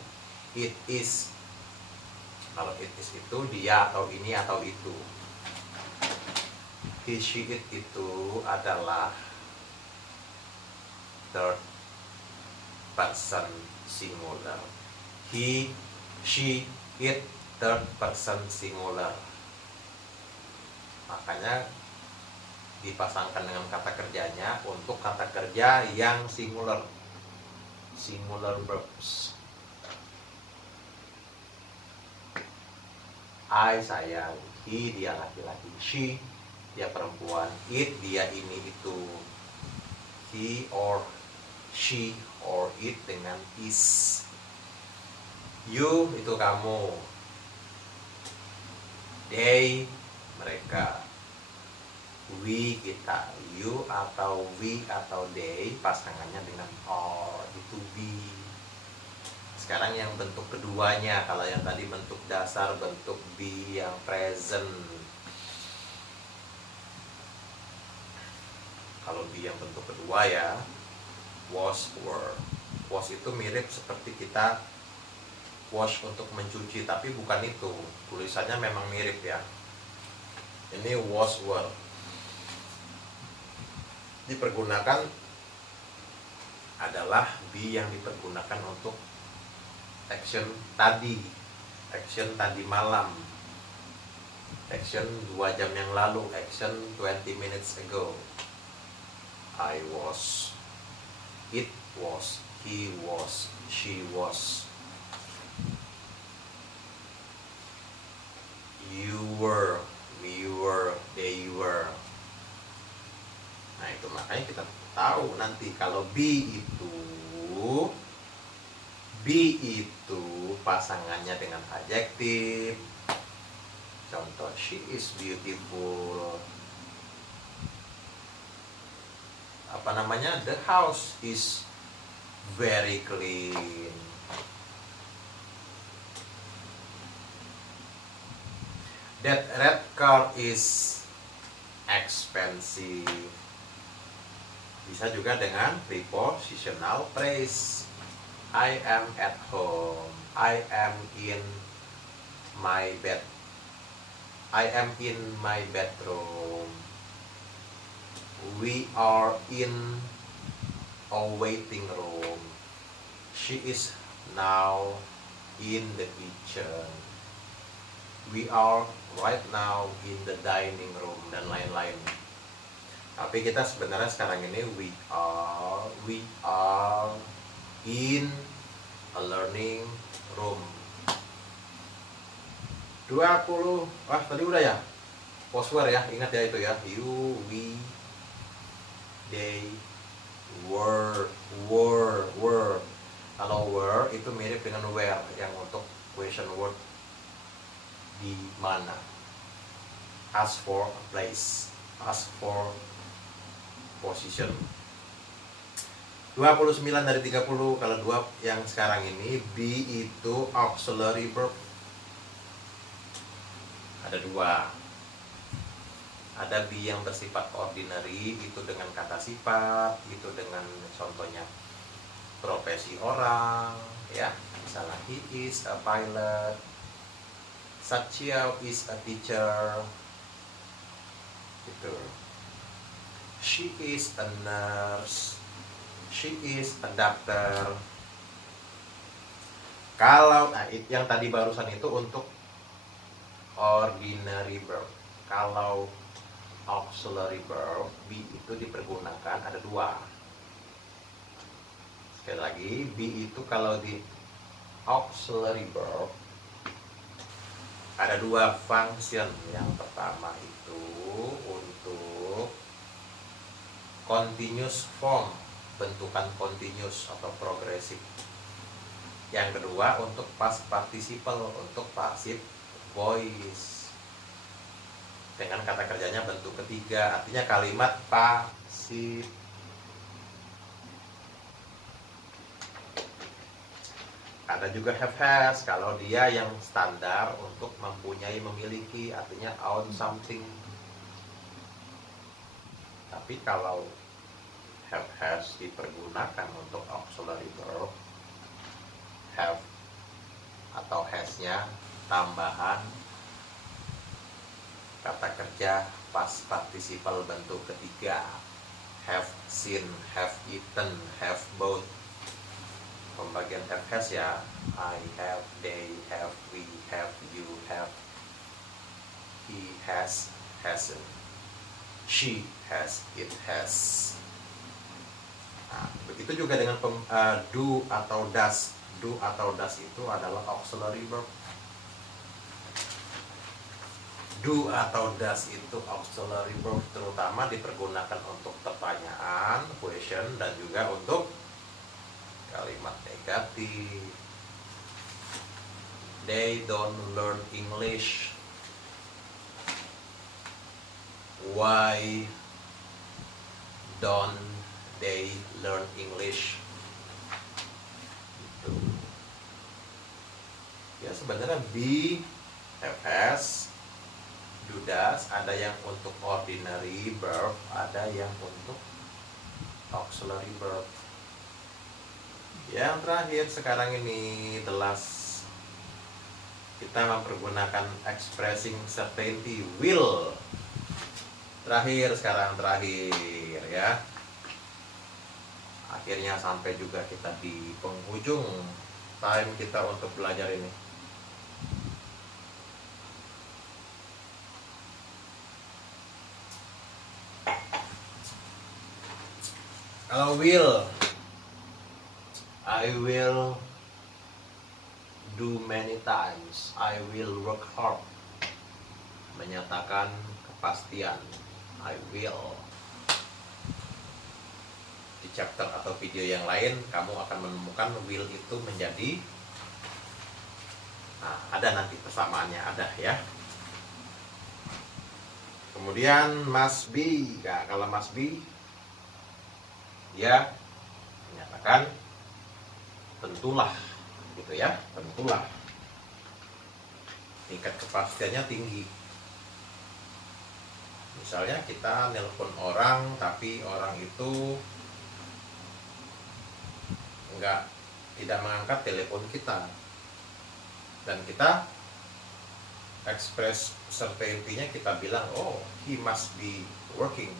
It is, kalau it is itu dia atau ini atau itu. He, she, it itu adalah third person singular. He, she, it third person singular. Makanya dipasangkan dengan kata kerjanya untuk kata kerja yang singular. Singular verbs. I, saya. He, dia laki-laki. She, dia perempuan. It, dia ini itu. He or she or it dengan is. You, itu kamu. They, mereka. We, kita. You atau we atau they pasangannya dengan or, itu be. Sekarang yang bentuk keduanya. Kalau yang tadi bentuk dasar, bentuk be yang present. Kalau be yang bentuk kedua ya, was, were. Was itu mirip seperti kita wash untuk mencuci, tapi bukan itu. Tulisannya memang mirip ya. Ini was, were. Dipergunakan adalah be yang dipergunakan untuk action tadi. Action tadi malam. Action 2 jam yang lalu. Action 20 minutes ago. I was, it was, he was, she was. You were, we were, they were. Nah itu makanya kita tahu nanti kalau be itu pasangannya dengan adjektif. Contoh, she is beautiful. Apa namanya? The house is very clean. That red car is expensive. Bisa juga dengan prepositional phrase. I am at home. I am in my bed. I am in my bedroom. We are in a waiting room. She is now in the kitchen. We are right now in the dining room, dan lain-lain. Tapi kita sebenarnya sekarang ini we are in a learning room. 20. Tadi udah ya. Was, were ya, ingat ya itu ya. You, we, they, were. Kalau were itu mirip dengan where yang untuk question word, di mana. Ask for a place, ask for position. 29 dari 30. Kalau 2 yang sekarang ini, be itu auxiliary verb. Ada 2. Ada be yang bersifat ordinary, itu dengan kata sifat, itu dengan contohnya profesi orang, ya. Misalnya he is a pilot, Satya is a teacher, gitu. She is a nurse, she is a doctor. Kalau yang tadi barusan itu untuk ordinary verb. Kalau auxiliary verb be itu dipergunakan ada 2. Sekali lagi, be itu kalau di auxiliary verb ada 2 function. Yang pertama itu untuk continuous form, bentukan continuous atau progresif. Yang kedua untuk past participle, untuk passive voice. dengan kata kerjanya bentuk ketiga, artinya kalimat pasif. Ada juga have has, kalau dia yang standar untuk mempunyai, memiliki, artinya own something. Tapi kalau have has dipergunakan untuk auxiliary verb, have atau has-nya tambahan kata kerja past participle bentuk ketiga, have seen, have eaten, have bought. Pembagian have has ya, I have, they have, we have, you have, he has, hasn't, she has, it has. Nah, begitu juga dengan do atau does. Do atau does itu adalah auxiliary verb. Do atau does itu auxiliary verb, terutama dipergunakan untuk pertanyaan, question, dan juga untuk kalimat negatif. They don't learn English. Why don't they learn English? Gitu. Ya sebenarnya be, have has, do does, ada yang untuk ordinary verb, ada yang untuk auxiliary verb. Yang terakhir sekarang ini, the last, kita mempergunakan expressing certainty, will. Terakhir sekarang, terakhir ya. Akhirnya sampai juga kita di penghujung time kita untuk belajar ini. Kalau will, I will do many times. I will work hard. Menyatakan kepastian. I will. Di chapter atau video yang lain, kamu akan menemukan will itu menjadi, nah, ada nanti persamaannya, ada ya. Kemudian must be. Nah, kalau must be, dia menyatakan tentulah, gitu ya, tentulah. Tingkat kepastiannya tinggi. Misalnya kita nelpon orang, tapi orang itu tidak mengangkat telepon kita, dan kita express certainty-nya, kita bilang, oh, he must be working.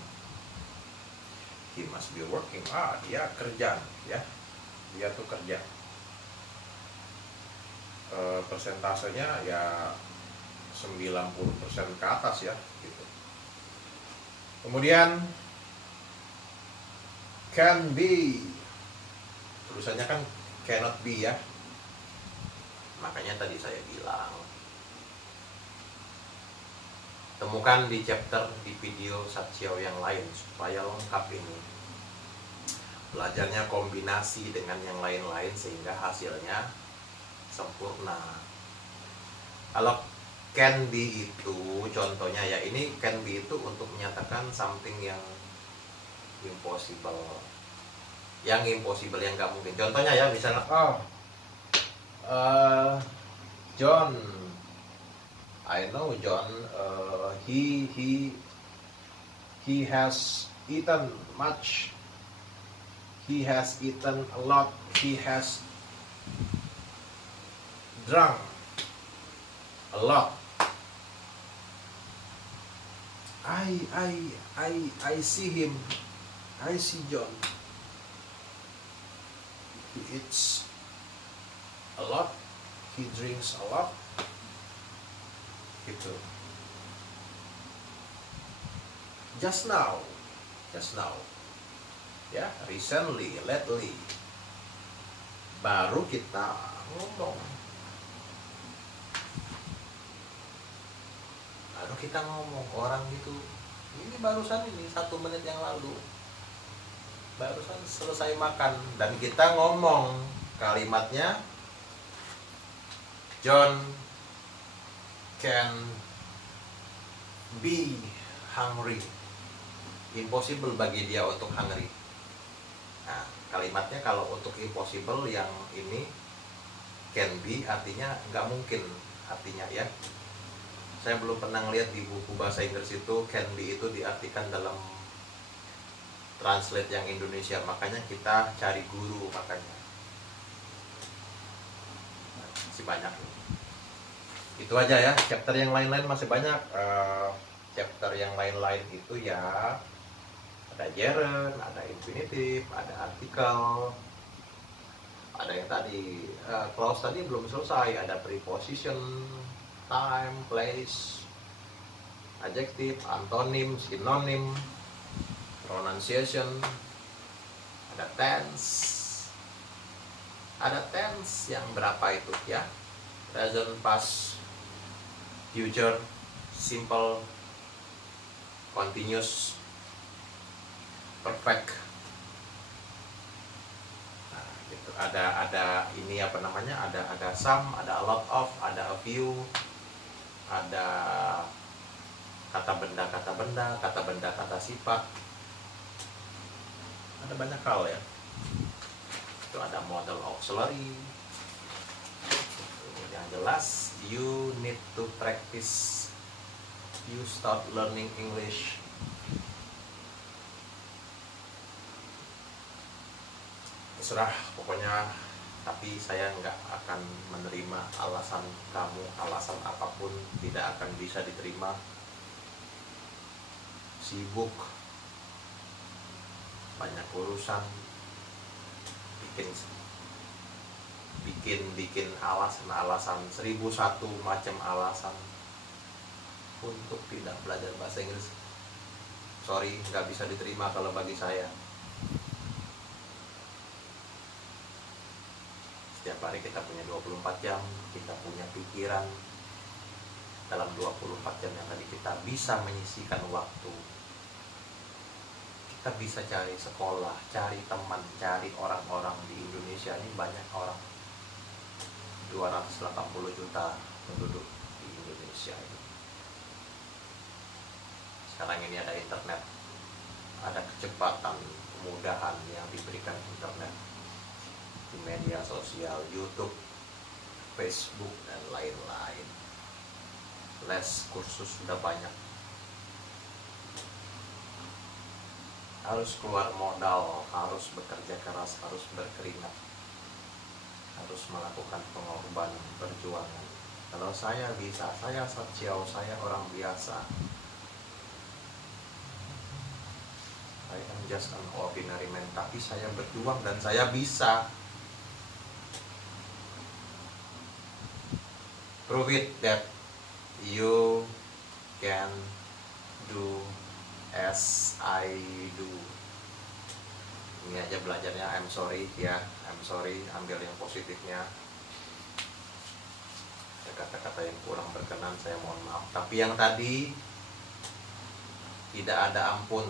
He must be working. Dia kerja, ya. Dia tuh kerja. Persentasenya ya 90% ke atas ya, gitu. Kemudian can be, tulisannya kan cannot be ya. Makanya tadi saya bilang, temukan di chapter, di video Satsiao yang lain supaya lengkap ini. Belajarnya kombinasi dengan yang lain-lain sehingga hasilnya sempurna. Kalau can be itu contohnya ya, ini can be itu untuk menyatakan something yang impossible. Yang impossible, yang nggak mungkin. Contohnya ya, misalnya John, I know John, he has eaten much. He has eaten a lot. He has drunk a lot. I see him. I see John. He eats a lot. He drinks a lot. Gitu. Just now. Ya, recently, lately. Baru kita ngomong. Orang gitu. Ini barusan ini 1 menit yang lalu. Barusan selesai makan, dan kita ngomong kalimatnya, John can be hungry. Impossible bagi dia untuk hungry. Nah, kalimatnya kalau untuk impossible yang ini can be artinya nggak mungkin artinya ya. Saya belum pernah lihat di buku bahasa Inggris itu can be itu diartikan dalam translate yang Indonesia, makanya kita cari guru makanya. Masih banyak. Itu aja ya. Chapter yang lain-lain masih banyak. Chapter yang lain-lain itu ya ada gerund, ada infinitive, ada artikel, ada yang tadi clause tadi belum selesai, ada preposition, time, place, adjective, antonim, sinonim, pronunciation, ada tense yang berapa itu ya, present, past, future, simple, continuous, perfect. Nah, gitu. Ada ini apa namanya? Ada some, ada a lot of, ada a few, ada kata benda, kata sifat. Ada banyak hal ya. Itu ada model auxiliary. Yang jelas, you need to practice. You start learning English. Terserah pokoknya, tapi saya nggak akan menerima alasan kamu, alasan apapun tidak akan bisa diterima. Sibuk, banyak urusan, bikin alasan 1001 macam alasan untuk tidak belajar bahasa Inggris. Sorry, nggak bisa diterima kalau bagi saya. Setiap hari kita punya 24 jam, kita punya pikiran. Dalam 24 jam yang tadi kita bisa menyisihkan waktu. Kita bisa cari sekolah, cari teman, cari orang-orang. Di Indonesia ini banyak orang, 280 juta penduduk di Indonesia ini. Sekarang ini ada internet, ada kecepatan, kemudahan yang diberikan internet di media sosial, YouTube, Facebook, dan lain-lain. Les kursus sudah banyak. Harus keluar modal, harus bekerja keras, harus berkeringat, harus melakukan pengorbanan, perjuangan. Kalau saya bisa, saya Satjiao, saya orang biasa. I am just an ordinary man, tapi saya berjuang dan saya bisa. Prove it that you can do as I do. Ini aja belajarnya. I'm sorry ya, I'm sorry. Ambil yang positifnya. Ada kata-kata yang kurang berkenan, saya mohon maaf. Tapi yang tadi tidak ada ampun.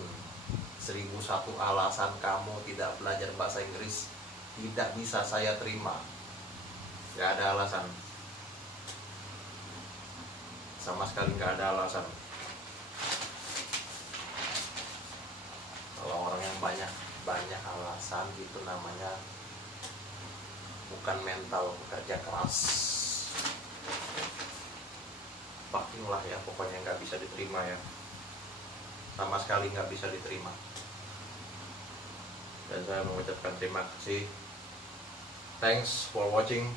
1001 alasan kamu tidak belajar bahasa Inggris tidak bisa saya terima. Gak ada alasan. Sama sekali gak ada alasan. Kalau orang yang banyak alasan itu namanya bukan mental bekerja keras. Fucking lah ya, pokoknya nggak bisa diterima ya. Sama sekali nggak bisa diterima. Dan saya mengucapkan terima kasih. Thanks for watching.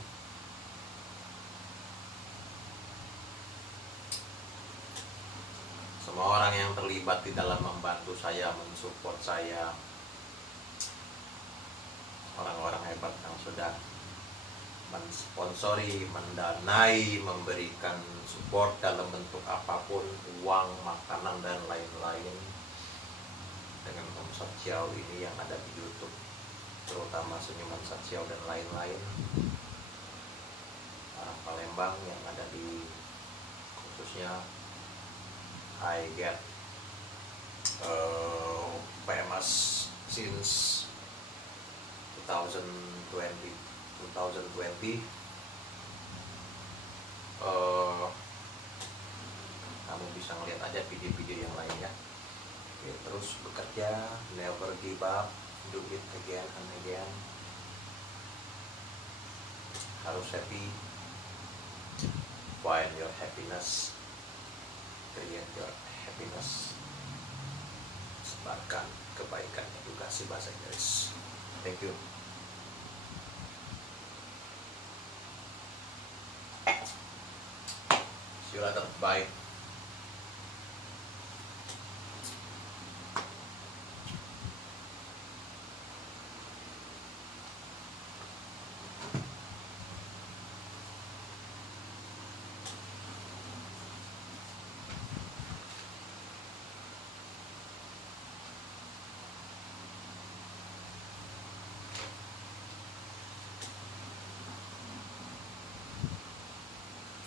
Semua orang yang terlibat di dalam membantu saya, mensupport saya, orang-orang hebat yang sudah mensponsori, mendanai, memberikan support dalam bentuk apapun, uang, makanan, dan lain-lain. Dengan Om Satjiao ini yang ada di YouTube, terutama Senyuman Satjiao dan lain-lain. Orang Palembang yang ada di, khususnya I get famous since 2020. Kamu bisa bisa ngeliat aja video-video yang lain ya. Oke, terus bekerja, never give up, do it again and again. Harus happy, find your happiness, create your happiness, sebarkan kebaikan. Edukasi bahasa Inggris. Thank you. See you later. Bye.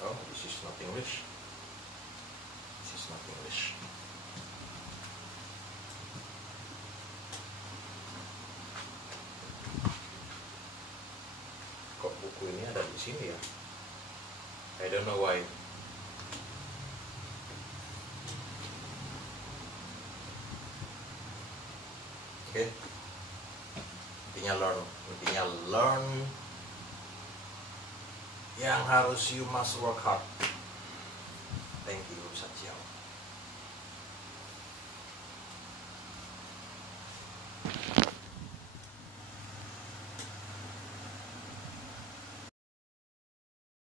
Oh, this is not English. This is not English. Kok buku ini ada di sini ya? I don't know why. Oke. Intinya learn. Yang harus you must work hard. Thank you, Satya.